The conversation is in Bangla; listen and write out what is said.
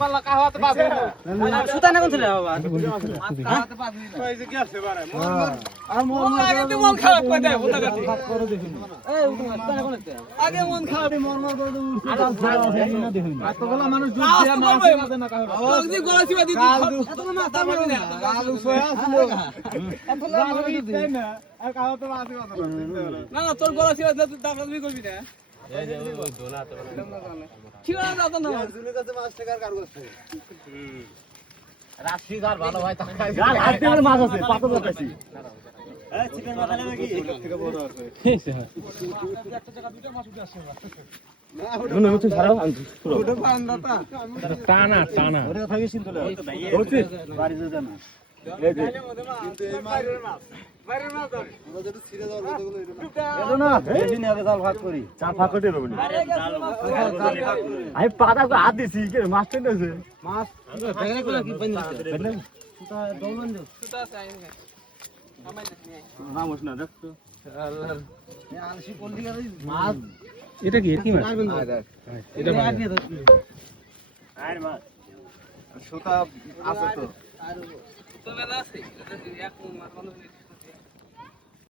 পাল্লা কাহাতে পাবে না সুতা না কোন ছিল বাবা কাহাতে পাবে না এই যে কি আছে বারে আর মন আগে তো মন খারাপ করে দেয় ওটা কাছে কাজ করে দেখুন এই সুতা না কোন আগে মন খারাপ মন করে দেব না দেখুন এতগুলা মানুষ দুধ দিয়া না আছে না কাহাতে ওই গলা চিবা দিদি এত মাথা মারি না আলু সোয়া ছিল এতগুলা মানুষ তাই না আর কাহাতে আছে না না তোর গলা চিবা দিতে টাকা তুমি করবি না এই যে ওই দোলা তো ছিল না তো না জুনি কাছে 5 টাকার কার করছে রাশি গার ভালো ভাই টাকা গাল হাত দিয়ে মাছ আছে পাতা পাতাছি এই চিকেন মাথা নেবে কি থেকে বড় আছে ঠিক আছে একটা জায়গা দুটো মাছ উঠে আসছে না ওটা উঠে ছাড়াও আনছি ওটা পান দাতা টানা টানা ওটা থাকি সিনতলে হচ্ছে বাড়ি যেতে না এই যে কিন্তু এই মাছ বাইরের মাছ ধরে আমরা যেটা ছিড়ে যাওয়ার কথাগুলো এলো না বেশি না জাল ভাগ করি চার ভাগ করে দেব না আরে জাল আমি পাতা কো হাত দিছি কি মাছ টেনেছে মাছ ভেঙে কোলা কি বন্ধ আছে সুতা দৌলন দে সুতা চাই না আমাই না নামছ না দেখ তো এই আলসি কোন দিকে মাছ এটা কি কি মাছ এটা মাছ নিয়ে ধর আরে মাছ সুতা আছে তো আর সুতা বেলা আছে এটা এক মাছ বন্ধ